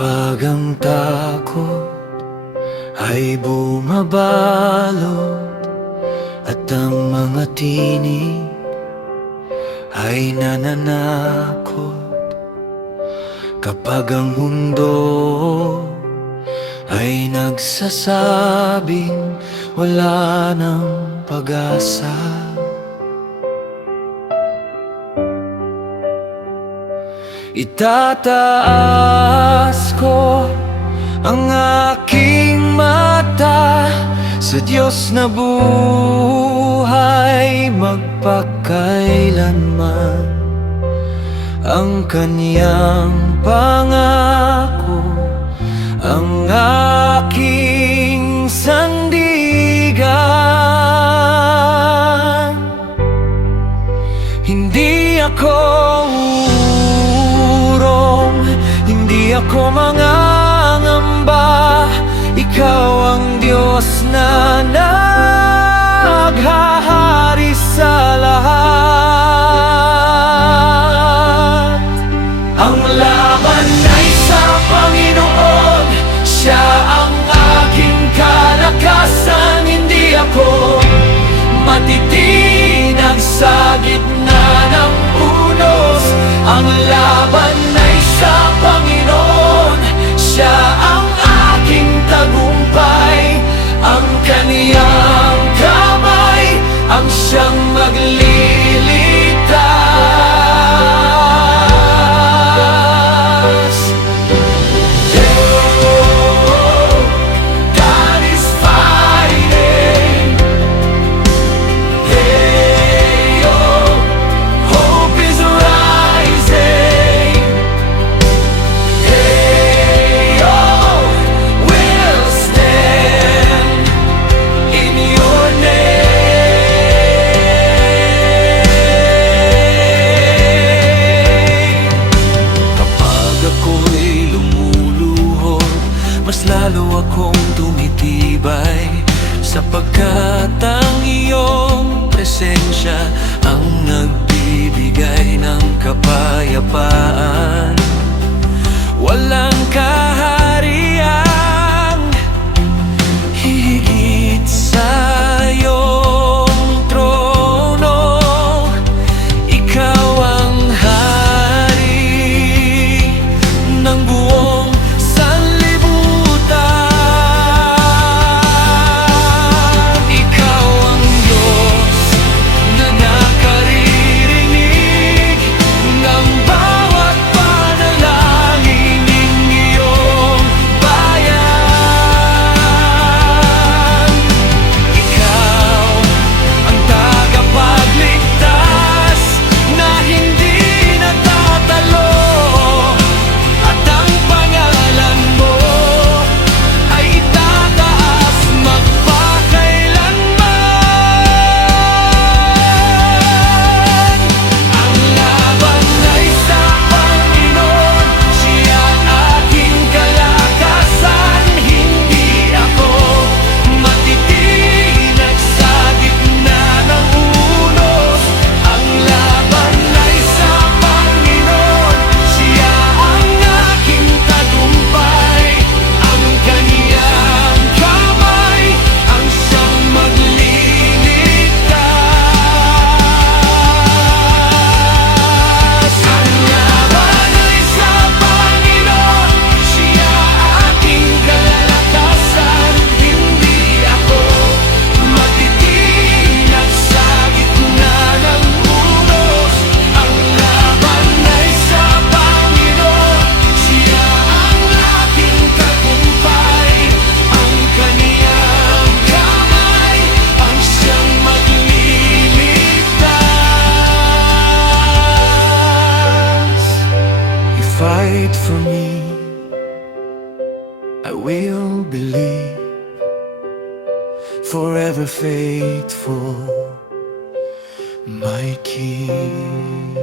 Kapag ang takot ay bumabalot at ang mga tinig ay nananakot, kapag ang mundo ay nagsasabing wala ng pag-asa, itataas ko ang aking mata sa Diyos na buhay magpakailanman. Ang Kaniyang pangako ang aking sandigan. Hindi ako urong, hindi ako mangangamba. Ikaw ang Diyos na naghahari sa lahat. Ang laban ay sa Panginoon, Siya ang aking kalakasan. Hindi ako matitinag sa gitna ng unos. Ang laban ay sa Panginoon, Siya ang aking tagumpay. Ang Kaniyang kamay ang siyang magliligtas. Oh, God is fighting. Hey, oh, hope is rising. Hey, oh, we'll stand in your name. Kapag ako'y lumuluhod, mas lalo akong tumitibay, sapagkat ang iyong presensya ang nagbibigay ng kapayapaan. Walang kahariang hihigit sa iyong trono. Ikaw ang hari ng buong sanlibutan. Ikaw ang Diyos na nakaririnig ng bawat panalangin ng iyong bayan. Ikaw ang tagapagligtas na hindi natatalo, at ang pangalan mo ay itataas magpakailanman. Ang laban ay sa Panginoon, Siya aking kalakasan. Hindi ako matitinag sa gitna ng unos. Ang laban ay sa Panginoon, Siya ang aking tagumpay. Ang Kaniyang kamay ang siyang magliligtas. Ang laban ay sa Panginoon, Siya aking kalakasan. Hindi ako matitinag sa gitna ng unos. Ang laban ay sa Panginoon, Siya ang aking tagumpay. Ang Kaniyang kamay ang siyang magliligtas. You fight for me, I will believe, forever faithful, my King.